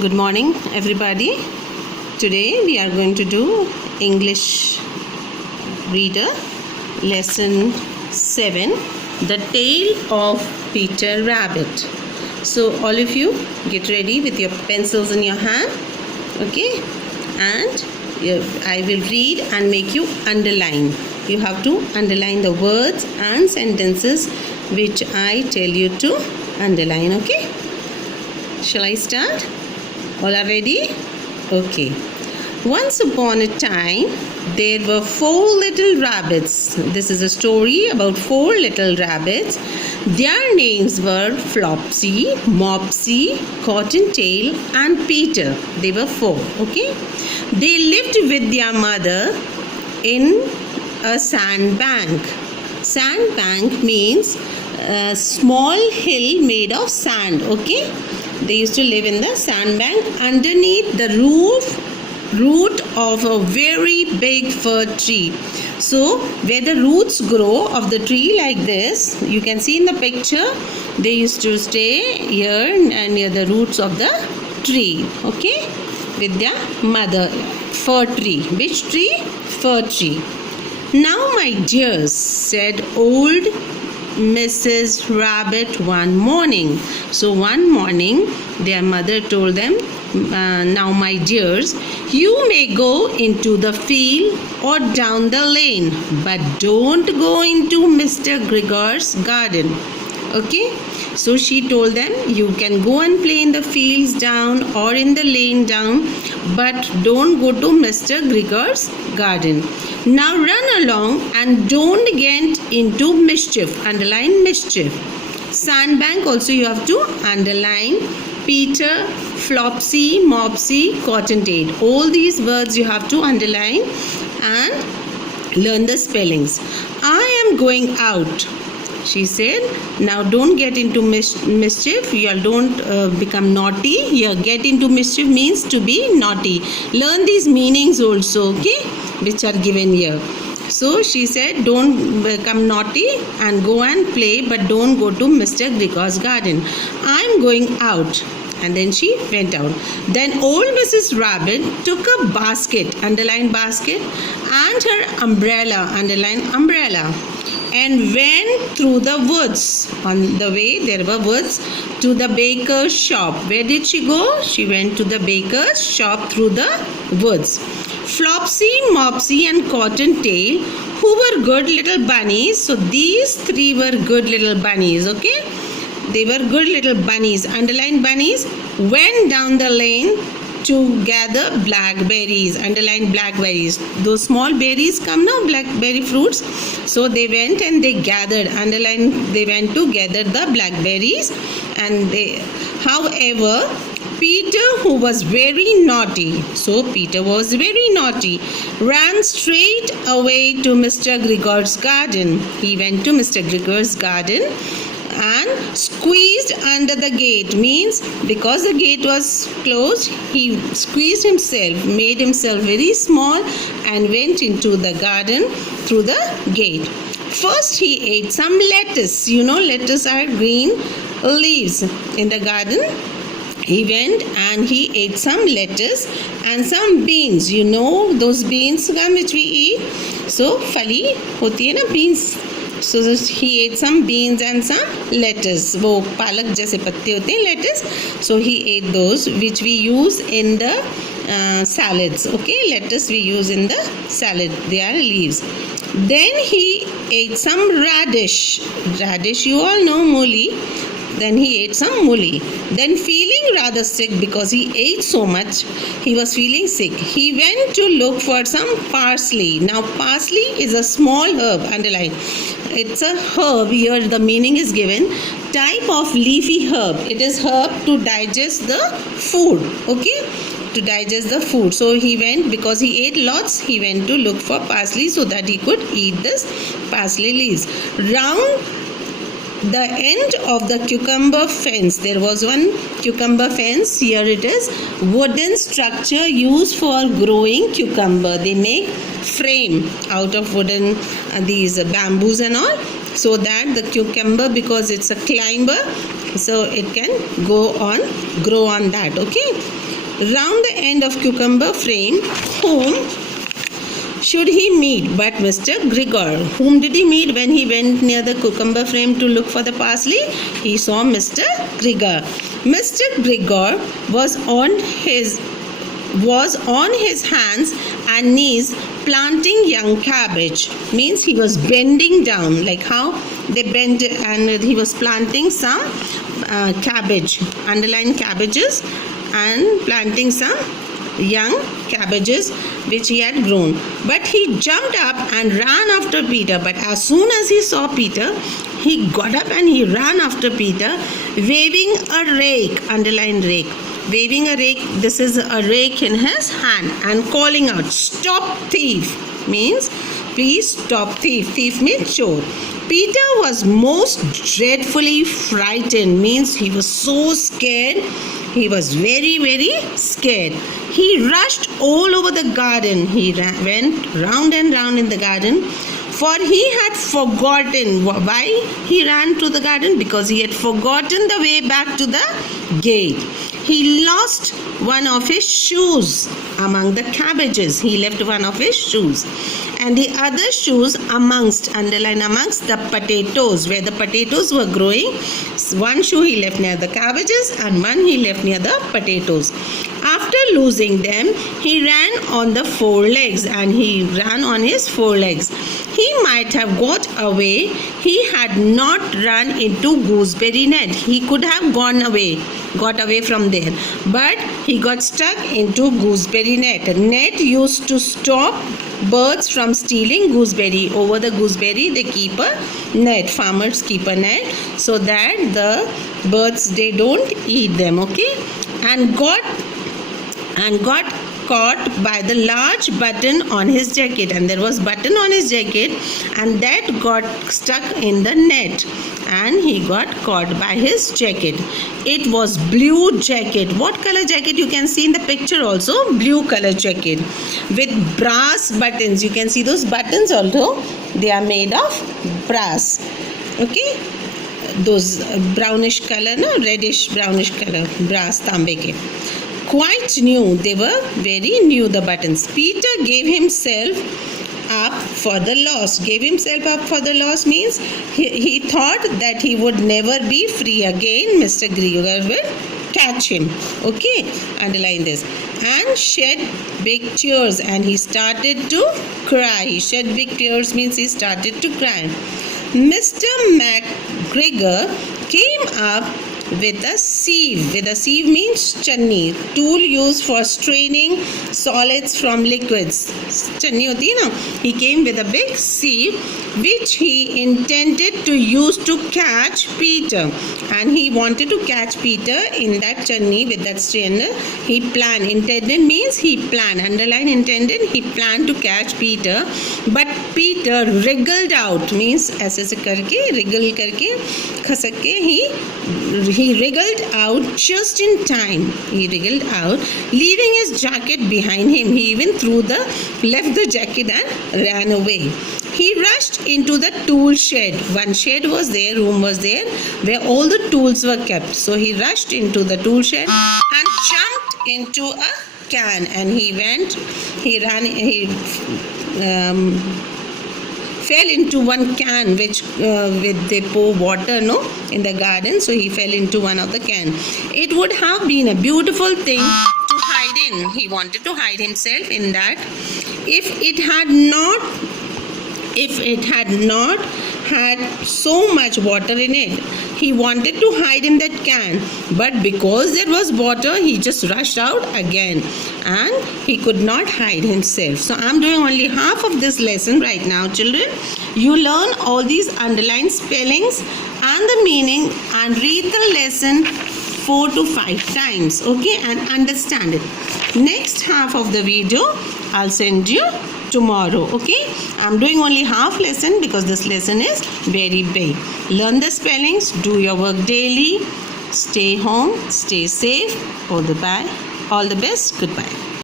Good morning, everybody. Today we are going to do English Reader Lesson 7, The Tale of Peter Rabbit. So, all of you get ready with your pencils in your hand, okay? And I will read and make you underline. You have to underline the words and sentences which I tell you to underline, okay? Shall I start? All are ready? Okay. Once upon a time, there were 4 little rabbits. This is a story about 4 little rabbits. Their names were Flopsy, Mopsy, Cottontail, and Peter. They were 4. Okay. They lived with their mother in a sandbank. Sandbank means a small hill made of sand. Okay. They used to live in the sandbank underneath the root of a very big fir tree. So where the roots grow of the tree like this, you can see in the picture, they used to stay here and near the roots of the tree, okay, with their mother. Fir tree. Which tree? Fir tree. Now, my dears, said old Mrs. Rabbit one morning. So one morning their mother told them, now my dears, you may go into the field or down the lane, but don't go into Mr. Gregor's garden. Okay, so she told them, you can go and play in the fields down or in the lane down, but don't go to Mr. Gregor's garden. Now run along and don't get into mischief. Underline mischief. Sandbank also you have to underline. Peter, Flopsy, Mopsy, Cottontail. All these words you have to underline and learn the spellings. I am going out, she said. Now don't get into mischief. You don't become naughty. Here, get into mischief means to be naughty. Learn these meanings also, okay, which are given here. So she said, don't become naughty and go and play, but don't go to Mr. Gregor's garden. I'm going out. And then she went out. Then old Mrs. Rabbit took a basket, underline basket, and her umbrella, underline umbrella, and went through the woods. On the way there were woods to the baker's shop. Where did she go? She went to the baker's shop through the woods. Flopsy, Mopsy, and Cottontail, who were good little bunnies. So these 3 were good little bunnies, okay? They were good little bunnies. Underline bunnies. Went down the lane to gather blackberries. Underline blackberries. Those small berries come now, blackberry fruits. So they went and they gathered. Underline, they went to gather the blackberries. And they, however, Peter, who was very naughty, so Peter was very naughty, ran straight away to Mr. Gregor's garden. He went to Mr. Gregor's garden and squeezed under the gate. Means because the gate was closed, he squeezed himself, made himself very small and went into the garden through the gate. First he ate some lettuce. You know, lettuce are green leaves in the garden. He went and he ate some lettuce and some beans. You know those beans which we eat. So phali hoti hai na, beans. So he ate some beans and some lettuce. वो पालक जैसे पत्ते होते हैं, lettuce. So he ate those which we use in the salads. Okay, lettuce we use in the salad. They are leaves. Then he ate some radish. Radish you all know, muli. Then he ate some muli. Then feeling rather sick because he ate so much, he was feeling sick. He went to look for some parsley. Now parsley is a small herb. Underline. It's a herb. Here the meaning is given. Type of leafy herb. It is herb to digest the food. Okay, to digest the food. So he went, because he ate lots, he went to look for parsley so that he could eat this parsley leaves. Round the end of the cucumber fence, there was one cucumber fence. Here it is, wooden structure used for growing cucumber. They make frame out of wooden these bamboos and all, so that the cucumber, because it's a climber, so it can grow on that. Okay, round the end of cucumber frame. Whom should he meet but Mr. Grigor? Whom did he meet when he went near the cucumber frame to look for the parsley? He saw Mr. Grigor. Mr. Grigor was on his hands and knees planting young cabbage. Means he was bending down, like how they bend, and he was planting some cabbage, underline cabbages, and planting some young cabbages which he had grown. But he jumped up and ran after Peter. But as soon as he saw Peter, he got up and he ran after Peter, waving a rake, underline rake, waving a rake. This is a rake in his hand, and calling out, "Stop thief!" Means please stop thief. Thief means chore. Peter was most dreadfully frightened. Means he was so scared. He was very, very scared. He rushed all over the garden. He went round and round in the garden, for he had forgotten. Why he ran to the garden? Because he had forgotten the way back to the gate. He lost one of his shoes among the cabbages. He left one of his shoes, and the other shoes amongst, underline amongst, the potatoes, where the potatoes were growing. One shoe he left near the cabbages and one he left near the potatoes. After losing them, he ran on the four legs, and he ran on his four legs. He might have got away. He had not run into gooseberry net. He could have got away from there, but he got stuck into gooseberry net. A net used to stop birds from stealing gooseberry. Over the gooseberry they keep a net. Farmers keep a net so that the birds, they don't eat them. Okay, and got caught by the large button on his jacket, and there was button on his jacket, and that got stuck in the net, and he got caught by his jacket. It was blue jacket. What color jacket? You can see in the picture also, blue color jacket with brass buttons. You can see those buttons also, they are made of brass. Okay, those brownish color, no, reddish brownish color, brass, tambe ke. Quite new. They were very new, the buttons. Peter gave himself up for the loss. Gave himself up for the loss means he thought that he would never be free again. Mr. Grigor will catch him. Okay, underline this. And shed big tears, and he started to cry. He shed big tears means he started to cry. Mr. McGregor came up with a sieve. With a sieve means channi, tool used for straining solids from liquids. Channi hoti hai na? He came with a big sieve which he intended to use to catch Peter, and he wanted to catch Peter in that channi with that strainer. He planned. Intended means he planned. Underline intended. He planned to catch Peter, but Peter wriggled out means ऐसे करके wriggle करके खसक के he wriggled out just in time. He wriggled out, leaving his jacket behind him. He even left the jacket and ran away. He rushed into the tool shed. One shed was there, room was there, where all the tools were kept. So he rushed into the tool shed and jumped into a can. And he fell into one can which they pour water in the garden, so he fell into one of the can. It would have been a beautiful thing to hide in. He wanted to hide himself in that. If it had not had so much water in it, he wanted to hide in that can, but because there was water, he just rushed out again, and he could not hide himself. So I'm doing only half of this lesson right now, children. You learn all these underlined spellings and the meaning, and read the lesson 4 to 5 times, okay, and understand it. Next half of the video I'll send you tomorrow. Okay, I'm doing only half lesson because this lesson is very big. Learn the spellings, do your work daily, stay home, stay safe. All the best, goodbye.